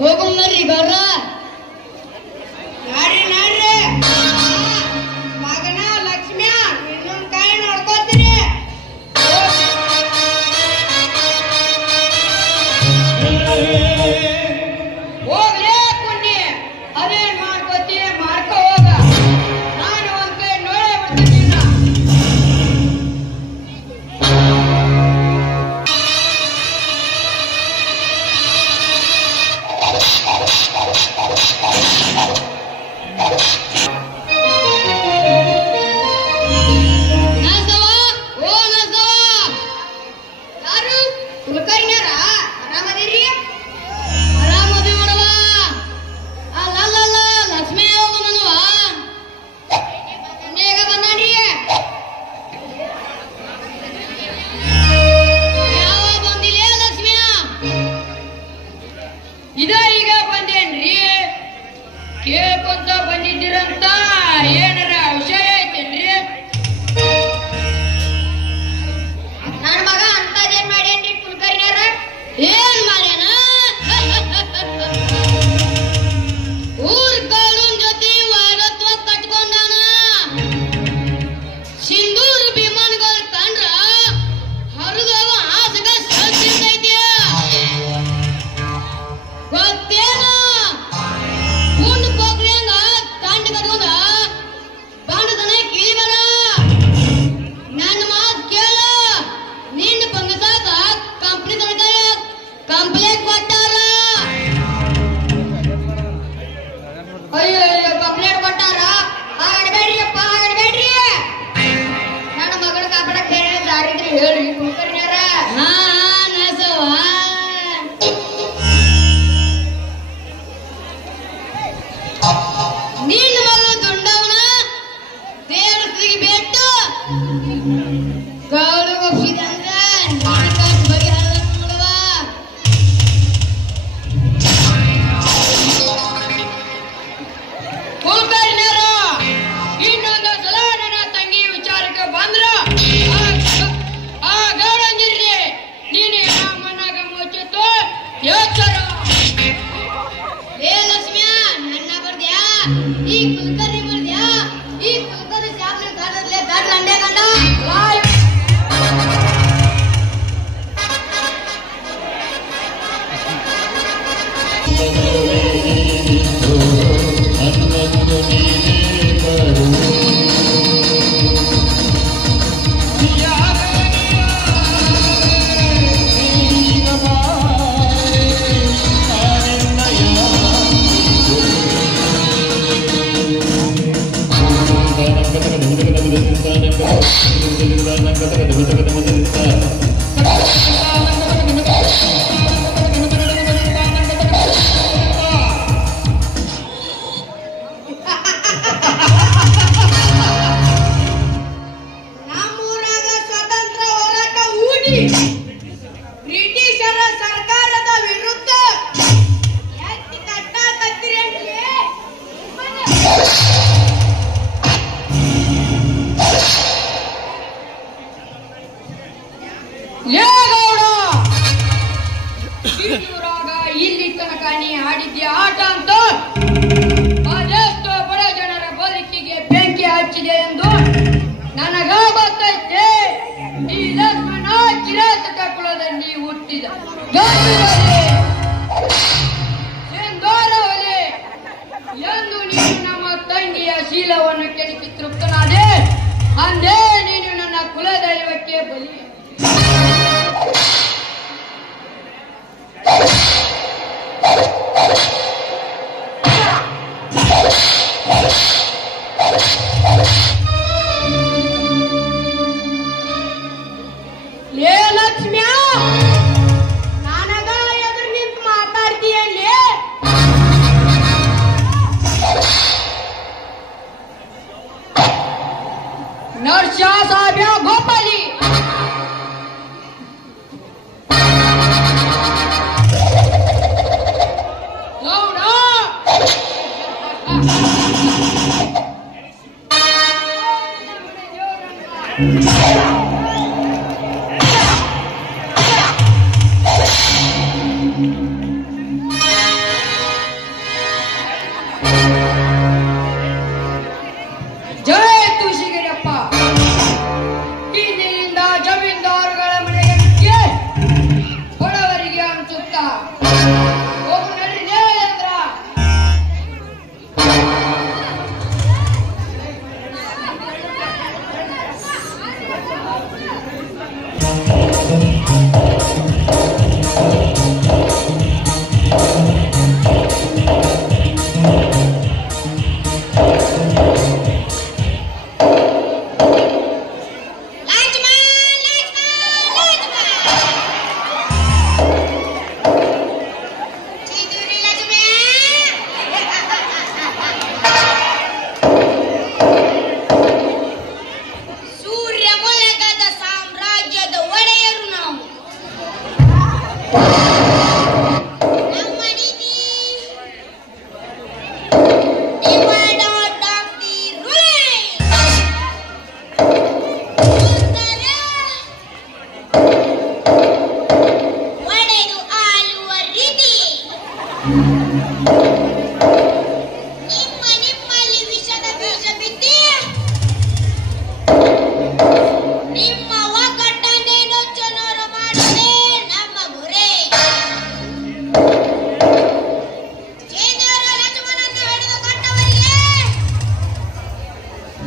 ಹೋಗಮ್ರಿ ಗೌಡ್ರ. ನಾಡ್ರಿ ನಾಡ್ರಿ ಮಗನ ಲಕ್ಷ್ಮ್ಯ ಇನ್ನೊಂದ್ ಕೈ ನೋಡ್ಕೋತೀನಿ. ಹೋಗ್ಲೇ ಪುಣ್ಯ ಅದೇನ್ ಮಾಡ್ಕೋತಿ ಮಾಡ್ಕೋ ಹೋಗ. ನಾನು ಒಂದ್ ಕೈ ನೋಡೇ ಬಿಡ್ತೀನಿ. ಈಗ ಬಂದೇನ್ರಿ ಕೇಳ್ಕೊಂತ ಬಂದಿದ್ದೀರಂತ ಏನಾರ ವಿಷಯ ಐತೇನ್ರಿ? ನನ್ನ ಮಗ ಅಂತದೇನ್ ಮಾಡ್ಯಾನ್ರಿ ಕುಲಕರ್ಣಿಯರ? ಏನ್ ಮಾಡ್ಯಾನ? ಊರ್ ಕಾಲೂನ್ ಜೊತೆ ವಾರತ್ವ ಕಟ್ಕೊಂಡಾನ. ಸಿಂಧೂರು ಭೀಮನ್ಗಳ ಕಂಡ್ರ ಹರಿದವ ಆಸಗ ಸಲ್ಸಿರ್ತೈತಿ. ಗೊತ್ತೇನ? ಮುಂದ್ ಹೋಗ್ರಿ ಹಂಗ ಕಂಡು ಕಟ್ಕೊಂಡ ಬಾಂಡದನ ಕಿಳಿಬೇಡ. ನನ್ನ ಮಾತ್ ಕೇಳ. ನಿನ್ನ ಬಂಗಸಾಕ ಕಂಪ್ನಿ ತನಕ ಕಂಪ್ಲೇಂಟ್ ಕೊಟ್ಟಾರ. ಅಯ್ಯೋ ಅಯ್ಯೋ ಕಂಪ್ಲೇಂಟ್ ಕೊಟ್ಟಾರ? ಆಗಬೇಡ್ರಿ ಅಪ್ಪ ಆಗಬೇಡ್ರಿ. ನನ್ನ ಮಗಳ ಕಾಪಾಡಕ್ ಏನೇನ್ ದಾರಿ ಇದ್ರಿ ಹೇಳ್ರಿ ಕುಲಕರ್ಣಿಯರ. ಹಾ ನಸವ ನಿನ್ನ ಮಗಳು ದುಂಡವನ ದೇವರಿಗೆ ಬೆಟ್ಟು ಗೌಡ ಒಪ್ಪಿದಂಗ ಬಗೆಹರ ನೋಡುವ. ಕುಲಕರ್ಣಿಯರ ಇನ್ನೊಂದು ಸಲ ನನ್ನ ತಂಗಿ ವಿಚಾರಕ್ಕೆ ಬಂದ್ರ ಆ ಗೌಡಂದಿರ್ರಿ ನೀನು ಮನಾಗ ಮುಚ್ಚಿತ್ತು ಎಚ್ಚರ. ಏ ಲಕ್ಷ್ಮಿಯ ನನ್ನ ಬರ್ದ್ಯಾ? ಈ ಕುಲಕರ್ಣಿ ಬರ್ದ್ಯಾ? ಈ ಕುಲಕರ್ಣಿ ಶಾಸ್ತ್ರ ದಾಟದ್ಲೆ ದಾಟ ಅಂಡೆ ಗಂಡ. ನಮ್ಮೂರಾಗ ಸ್ವತಂತ್ರ ಹೋರಾಟ ಹೂಡಿ ಬ್ರಿಟಿಷರ ಸರ್ಕಾರದ ವಿರುದ್ಧ ಎತ್ತಿ ಕಟ್ಟಾಕತ್ತೀರೇನ್ರಿ? ಲೇ ಗೌಡ, ಊರಾಗ ಇಲ್ಲಿ ತನಕ ನೀ ಆಡಿದ್ಯ ಆಟ ಅಂತ ಅದೆಷ್ಟೋ ಬಡ ಜನರ ಬದುಕಿಗೆ ಬೆಂಕಿ ಹಚ್ಚಿದೆ ಎಂದು ನನಗ ಗೊತ್ತೈತೆ. ಈ ಲಕ್ಷ್ಮಣ ಕಿರಾತಕ ಕುಲದಲ್ಲಿ ಹುಟ್ಟಿದ ಸಿಂಧೂರವಲೆ ಎಂದು ನೀನು ನಮ್ಮ ತಂಗಿಯ ಶೀಲವನ್ನು ಕೆಡಿಸಿ ತೃಪ್ತನಾದೆ. ಅಂದೇ ನೀನು ನನ್ನ ಕುಲದೈವಕ್ಕೆ ಬಲಿ. ಲೇ ಲಕ್ಷ್ಮ್ಯ, ನನಗ ಎದುರು ನಿಂತು ಮಾತಾಡ್ತೀಯಲ್ಲಿ? ನರ್ಷಾ ಸಾಬ್ಯ ಗೋಪಾಲಿ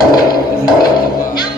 ನಮ್ಮ